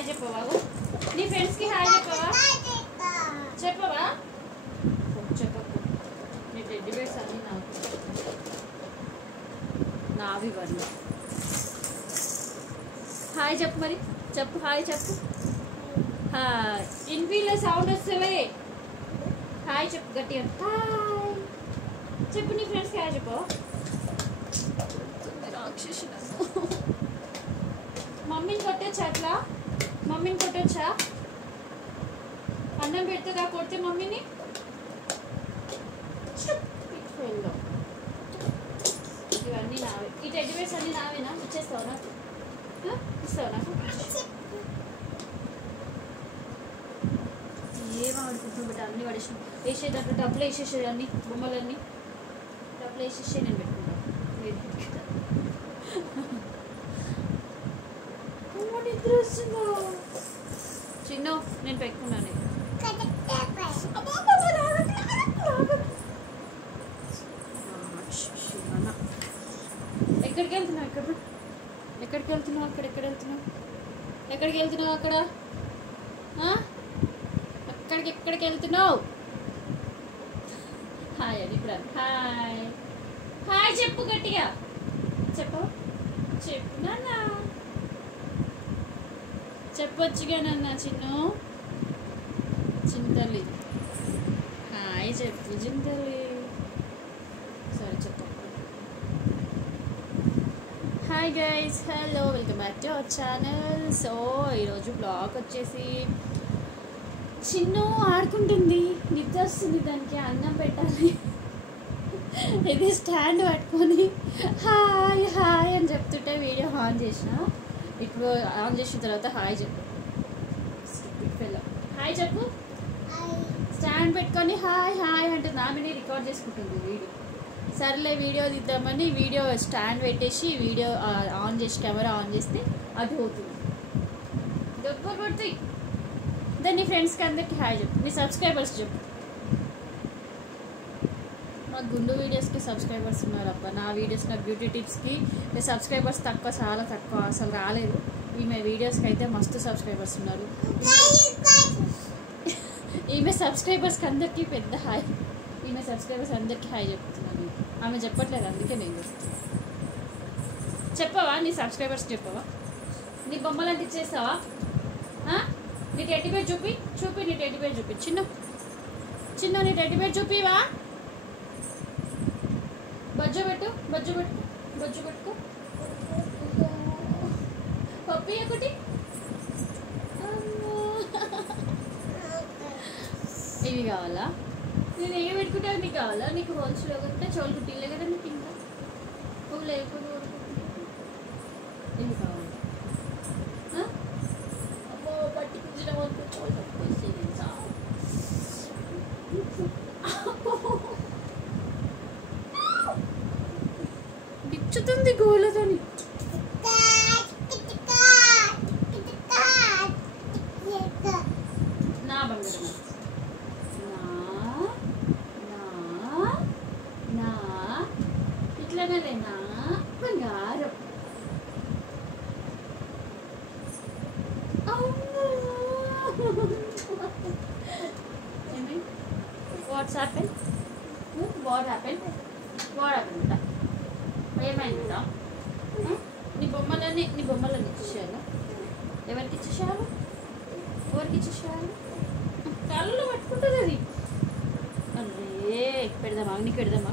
Hi చెప్పవా? నీ ఫ్రెండ్స్కి హాయ్ చెప్పవా? చెప్పవా? చెప్పకు. నీ టెడ్డీ బేర్స్ అన్నీ నావి వన్నీ. హాయ్ చెప్పు మరి, చెప్పు హాయ్ చెప్పు. హాయ్ ఇన్విలో సౌండ్ వస్తావే. హాయ్ చెప్పు గట్టిగా. హాయ్ చెప్పు. నీ ఫ్రెండ్స్కి హాయ్ చెప్పవా? రాక్షసి మమ్మీని కొట్టచ్చా? అట్లా మమ్మీని కొట్టచ్చా? అన్నం పెడుతుందా కొడితే మమ్మీని? ఇవన్నీ నావే. ఈ టెడ్డీ బేర్స్ అన్నీ నావేనా? ఇచ్చేస్తావు నాకు? ఇస్తావు నాకు? ఏం ఆడుకుంటున్నావు బిడ్డ? అన్నీ పడేసి వేసేటట్టు డబ్బులు వేసేసేది, అన్ని బొమ్మలన్నీ డబ్బులు వేసేసి నేను పెట్టుకుంటాను. నిద్ర వస్తుందా చిన్న? నేను పెట్టుకున్నాను. ఎక్కడికి వెళ్తున్నావు? ఎక్కడికి వెళ్తున్నావు? ఎక్కడికి వెళ్తున్నావు? అక్కడ ఎక్కడికి వెళ్తున్నావు? హాయ్ అని హాయ్ హాయ్ చెప్పు గట్టిగా చెప్పు. చెప్పు నాన్న, చెప్పొచ్చుగా నాన్న. చింతలి హాయ్ చెప్పు. చింతలి సరే చెప్పు. Hi guys, hello, welcome back to our channel. So ఈరోజు బ్లాగ్ వచ్చేసి చిన్ను ఆడుకుంటుంది, నిద్ర వస్తుంది, దానికి అన్నం పెట్టాలి. ఇది స్టాండ్ పట్టుకొని హాయ్ హాయ్ అని చెప్తుంటే వీడియో ఆన్ చేసిన. ఇప్పుడు ఆన్ చేసిన తర్వాత హాయ్ చెప్పు. హాయ్ చెప్పు. స్టాండ్ పెట్టుకొని హాయ్ హాయ్ అంటే నామిని రికార్డ్ చేసుకుంటుంది వీడియో. సర్లే వీడియో తీద్దామని వీడియో స్టాండ్ పెట్టేసి వీడియో ఆన్ చేసి కెమెరా ఆన్ చేస్తే అది పోతుంది. దొబ్బలు పడుతుంది. దాన్ని ఫ్రెండ్స్కి అందరికి హాయ్ చెప్పు. మీ సబ్స్క్రైబర్స్ చెప్పు. మా గుండు వీడియోస్కి సబ్స్క్రైబర్స్ ఉన్నారు అబ్బా. నా వీడియోస్, నా బ్యూటీ టిప్స్కి సబ్స్క్రైబర్స్ తక్కువ, చాలా తక్కువ, అసలు రాలేదు. ఈమె వీడియోస్కి అయితే మస్తు సబ్స్క్రైబర్స్ ఉన్నారు. ఈమె సబ్స్క్రైబర్స్కి అందరికీ పెద్ద హాయ్. ఈమె సబ్స్క్రైబర్స్ అందరికీ హాయ్ చెప్తున్నాను. ఆమె చెప్పట్లేదు, అందుకే నేను చెప్తాను. చెప్పవా? నీ సబ్స్క్రైబర్స్ చెప్పవా? నీ బొమ్మలంటే ఇచ్చేస్తావా? నీ టెడ్డీ బేర్ చూపి. నీ టెడ్డీ బేర్ చూపి. చిన్న నీ టెడ్డీ బేర్ చూపివా? బజ్జు పెట్టుకో. పప్పి ఒకటి. ఇవి కావాలా? నేను ఏమి పెట్టుకుంటా? నీకు కావాలా? నీకు హోల్స్లో ఉంటే చోలు కుట్టిలే కదా నీకు. ఇంకా పువ్వు లేకపోతే ఇవి కావాలి. అమ్మో పట్టి కూర్చున్న వరకు చోలు బిచ్చుతుంది గోళ్ళతోని. నా బంగారం నా ఇట్లానే నా బంగారం. Watts happen? What happen? ఏమైందా? నీ బొమ్మలన్నీ ఇచ్చేసాను. ఎవరికి ఇచ్చేసారు? కళ్ళు పట్టుకుంటుంది అది. అరే పెడదామా? నీకు పెడదామా?